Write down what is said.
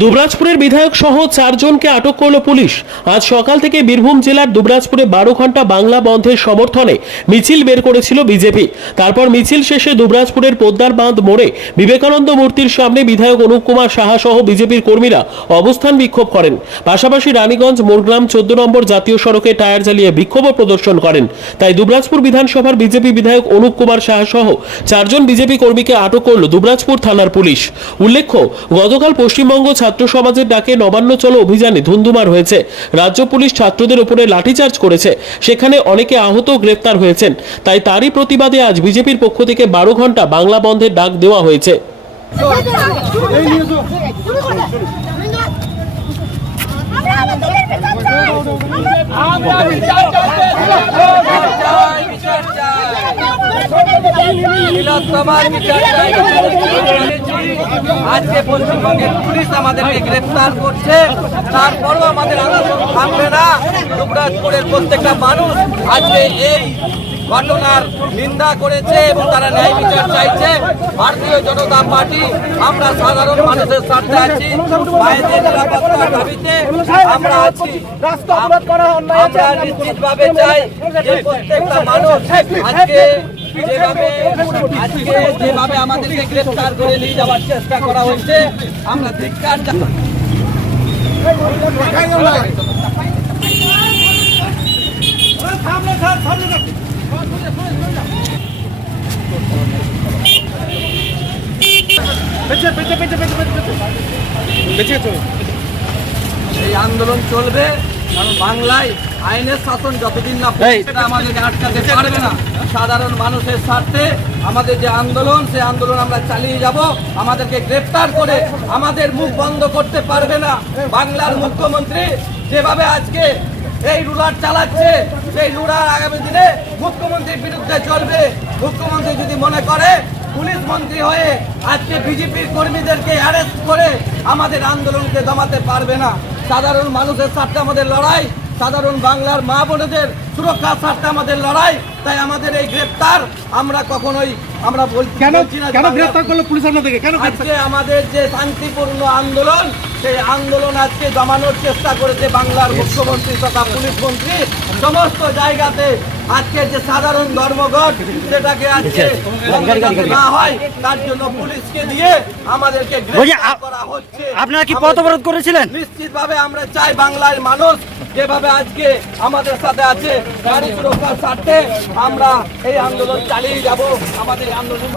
দুবরাজপুরের বিধায়ক সহ 4 জনকে আটক করল পুলিশ। আজ সকাল থেকে বীরভূম জেলার দুবরাজপুরে 12 ঘন্টা বাংলা বন্ধের সমর্থনে মিছিল বের করেছিল বিজেপি। তারপর মিছিল শেষে দুবরাজপুরের পোদ্দার বাঁধ মোড়ে বিবেকানন্দ মূর্তির সামনে বিধায়ক অনুপ কুমার সাহা সহ বিজেপির কর্মীরা অবস্থান বিক্ষোভ করেন। পাশাপাশি রানীগঞ্জ মোরগ্রাম 14 নম্বর জাতীয় সড়কে টায়ার জ্বালিয়ে বিক্ষোভও প্রদর্শন করেন। তাই দুবরাজপুর বিধানসভার বিজেপি বিধায়ক অনুপ কুমার সাহা সহ 4 জন বিজেপি কর্মীকে আটক করল দুবরাজপুর থানার পুলিশ। উল্লেখ্য, গতকাল পশ্চিমবঙ্গ ছাত্র সমাজের ডাকে নবান্ন চলো অভিযানে ধুন্ধুমার হয়েছে। রাজ্য পুলিশ ছাত্রদের উপরে লাঠিচার্জ করেছে, সেখানে অনেকে আহত গ্রেপ্তার হয়েছেন। তাই তারই প্রতিবাদে আজ বিজেপির পক্ষ থেকে 12 ঘন্টা বাংলা বন্ধের ডাক দেওয়া হয়েছে। আজকে পশ্চিমবঙ্গের পুলিশ আমাদেরকে গ্রেফতার করছে, তারপরও আমাদের আন্দোলন থামবে না। দুবরাজপুরের প্রত্যেকটা মানুষ আজকে এই ঘটনার নিন্দা করেছে এবং তারা ন্যায় বিচার চাইছে। ভারতীয় জনতা পার্টি আমরা সাধারণ মানুষের স্বার্থে আছি, মায়েদের নিরাপত্তার দাবিতে আমরা আছি। আমরা নিশ্চিতভাবে চাই যে প্রত্যেকটা মানুষ যেভাবে আমাদেরকে গ্রেফতার করে নিয়ে যাওয়ার চেষ্টা করা হয়েছে, আমরা ধিক্কার জানাই। এই আন্দোলন চলবে, কারণ বাংলায় আইনের শাসন যতদিন না সেটা আমাদেরকে আটকাতে পারবে না। সাধারণ মানুষের স্বার্থে আমাদের যে আন্দোলন, সেই আন্দোলন আমরা চালিয়ে যাব। আমাদেরকে গ্রেফতার করে আমাদের মুখ বন্ধ করতে পারবে না। বাংলার মুখ্যমন্ত্রী যেভাবে আজকে এই রুলার চালাচ্ছে, সেই রুলার আগামী দিনে মুখ্যমন্ত্রীর বিরুদ্ধে চলবে। মুখ্যমন্ত্রী যদি মনে করে পুলিশ মন্ত্রী হয়ে আজকে বিজেপির কর্মীদেরকে অ্যারেস্ট করে আমাদের আন্দোলনকে দমাতে পারবে না। সাধারণ মানুষের স্বার্থে আমাদের লড়াই, সাধারণ বাংলার মা বোনেদের সুরক্ষার স্বার্থে আমাদের লড়াই। তাই আমাদের এই গ্রেফতার আমরা কখনোই আমরা কেন গ্রেফতার করলো পুলিশ আপনাদেরকে? কেন আজকে আমাদের যে শান্তিপূর্ণ আন্দোলন, সেই আন্দোলন আজকে দমানোর চেষ্টা করেছে বাংলার মুখ্যমন্ত্রী তথা পুলিশ মন্ত্রী। সমস্ত জায়গাতে আজকে যে সাধারণ ধর্মঘট, সেটাকে আজকে না হয় তার জন্য পুলিশকে দিয়ে আমাদেরকে গ্রেফতার করা হচ্ছে। আপনারা কি পথ অবরোধ করেছিলেন? নিশ্চিতভাবে আমরা চাই বাংলার মানুষ যেভাবে আজকে আমাদের সাথে আছে, নারী সুরক্ষার স্বার্থে আমরা এই আন্দোলন চালিয়ে যাব। আমাদের আন্দোলন